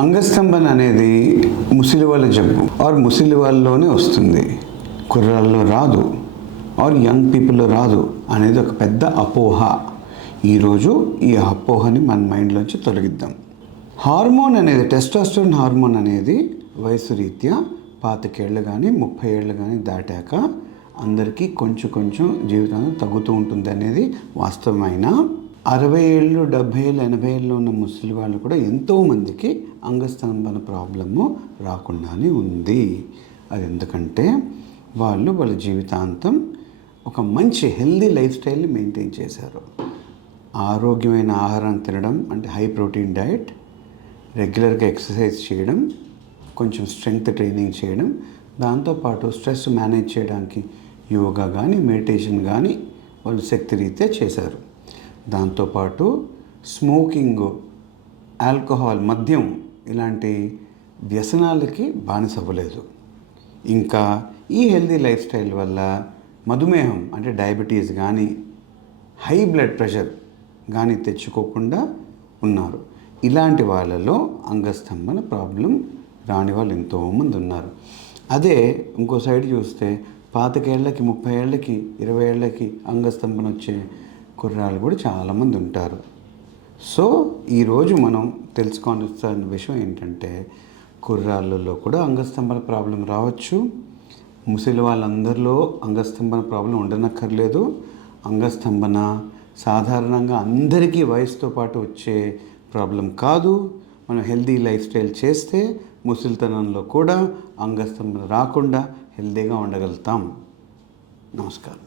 అంగస్తంభన అనేది ముసలి వాళ్ళ జబ్బు ఆర్ ముసలి వాళ్ళలోనే వస్తుంది, కుర్రాల్లో రాదు ఆర్ యంగ్ పీపుల్లో రాదు అనేది ఒక పెద్ద అపోహ. ఈరోజు ఈ అపోహని మన మైండ్లోంచి తొలగిద్దాం. హార్మోన్ అనేది, టెస్టోస్టెరాన్ హార్మోన్ అనేది వయసు రీత్యా 25 ఏళ్ళు కానీ 30 ఏళ్ళు కానీ దాటాక అందరికీ కొంచెం జీవితాంతం తగ్గుతూ ఉంటుంది అనేది వాస్తవమైన 60 ఏళ్ళు 70 ఏళ్ళు 80 ఏళ్ళు ఉన్న ముసలి వాళ్ళు కూడా ఎంతోమందికి అంగస్తంభన ప్రాబ్లము రాకుండానే ఉంది. అది ఎందుకంటే వాళ్ళ జీవితాంతం ఒక మంచి హెల్దీ లైఫ్ స్టైల్ని మెయింటైన్ చేశారు. ఆరోగ్యమైన ఆహారం తినడం అంటే హై ప్రోటీన్ డైట్, రెగ్యులర్గా ఎక్సర్సైజ్ చేయడం, కొంచెం స్ట్రెంగ్త్ ట్రైనింగ్ చేయడం, దాంతోపాటు స్ట్రెస్ మేనేజ్ చేయడానికి యోగా కానీ మెడిటేషన్ కానీ వాళ్ళు శక్తిరీత్యా చేశారు. దాంతోపాటు స్మోకింగ్, ఆల్కహాల్, మద్యం ఇలాంటి వ్యసనాలకి బానిసవ్వలేదు. ఇంకా ఈ హెల్దీ లైఫ్ స్టైల్ వల్ల మధుమేహం అంటే డయాబెటీస్ కానీ హై బ్లడ్ ప్రెషర్ కానీ తెచ్చుకోకుండా ఉన్నారు. ఇలాంటి వాళ్ళలో అంగస్తంభన ప్రాబ్లం రాని వాళ్ళు ఎంతోమంది ఉన్నారు. అదే ఇంకో సైడ్ చూస్తే 25 ఏళ్ళకి 30 ఏళ్ళకి 20 ఏళ్ళకి అంగస్తంభన వచ్చే కుర్రాళ్ళు కూడా చాలామంది ఉంటారు. సో ఈరోజు మనం తెలుసుకోవాల్సిన విషయం ఏంటంటే కుర్రాళ్ళలో కూడా అంగస్తంభన ప్రాబ్లం రావచ్చు. ముసలి వాళ్ళందరిలో అంగస్తంభన ప్రాబ్లం ఉండనక్కర్లేదు. అంగస్తంభన సాధారణంగా అందరికీ వయసుతో పాటు వచ్చే ప్రాబ్లం కాదు. మనం హెల్దీ లైఫ్ స్టైల్ చేస్తే ముసలితనంలో కూడా అంగస్తంభన రాకుండా హెల్దీగా ఉండగలుగుతాం. నమస్కారం.